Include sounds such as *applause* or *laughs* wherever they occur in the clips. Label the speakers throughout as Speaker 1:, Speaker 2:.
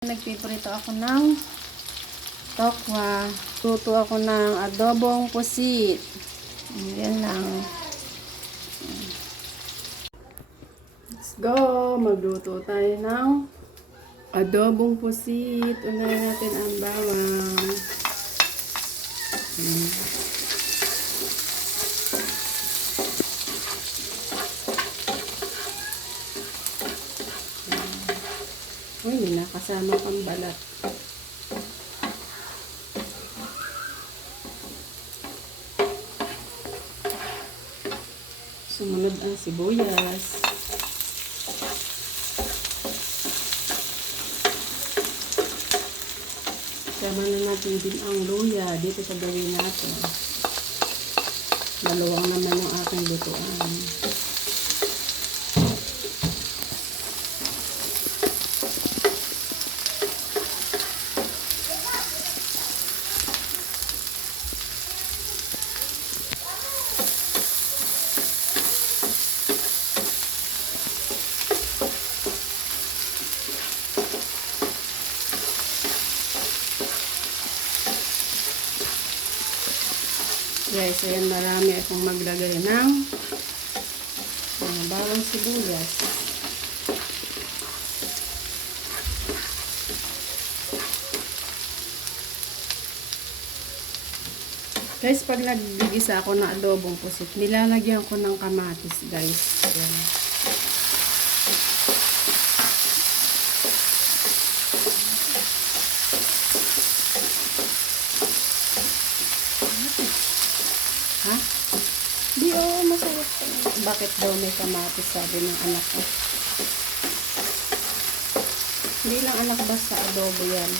Speaker 1: Nagpiprito ako ng tokwa. Tuto ako ng adobong pusit. Yan lang. Let's go! Magluto tayo ng adobong pusit. Unahin natin ang bawang. Uy, may nakasama pang balat. Sumunod ang sibuyas. Sama na natin din ang luya dito sa gawin natin. Dalawang naman yung aking lutuan. Guys, ayan marami akong maglagay ng mga bawang sibuyas. Guys, pag naggigisa ako ng adobong pusit, nilalagyan ko ng kamatis, guys. Ayan. Ha? Di, oo, masarap. Bakit daw may kamatis, sabi ng anak ko. Hindi lang anak basta adobo yan.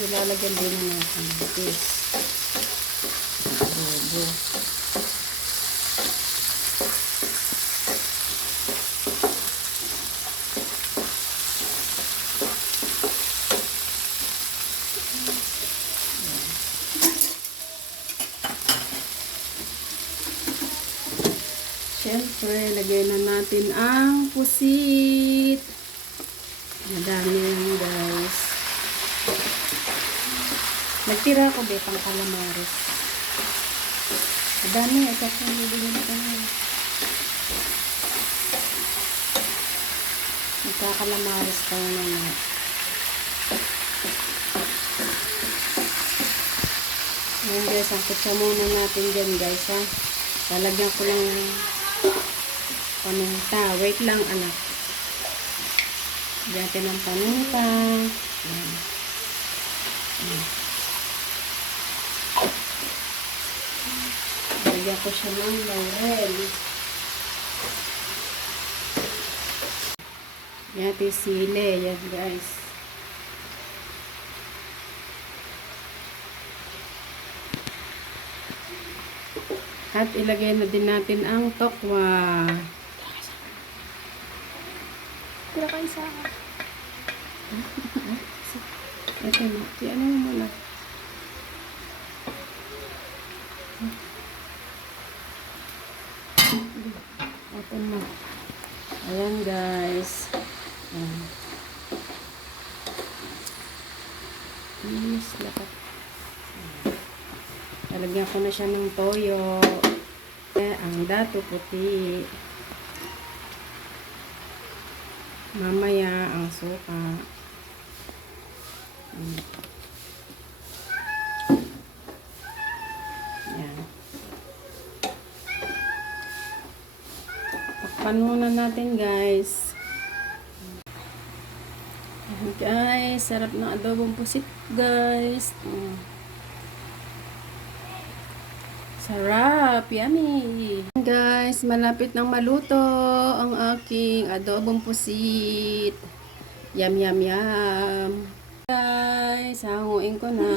Speaker 1: Nilalagyan din ng kamatis. Adobo. Siyempre, lagay na natin ang pusit. Madami yan, guys. Nagtira ako be pang calamares. Madami, ito kung bibigyan natin ngayon. Magkakalamares tayo na lahat. Ngayon guys, ang kutsa muna natin dyan guys ha. Lalagyan ko lang paminta. Wait lang anak. Natin ng paminta. Yan. Yan. Lagyan ko siya ng laurel. Yan sili. Yan guys. At ilagay na din natin ang tokwa.
Speaker 2: Tira kayo sa *laughs*
Speaker 1: Ito na. Ano mo muna. Open mo. Ayan guys. Ayan. Yes, lapat. Talagyan ko na siya ng toyo. Eh, ang dato puti. Mamaya ang suka. Yan. Takpan muna natin guys. Ayan guys, sarap ng adobong pusit guys. Mm. Sarap, yummy. Guys, malapit nang maluto ang aking adobong pusit. Yum, yum, yum. Guys, hanguin ko na.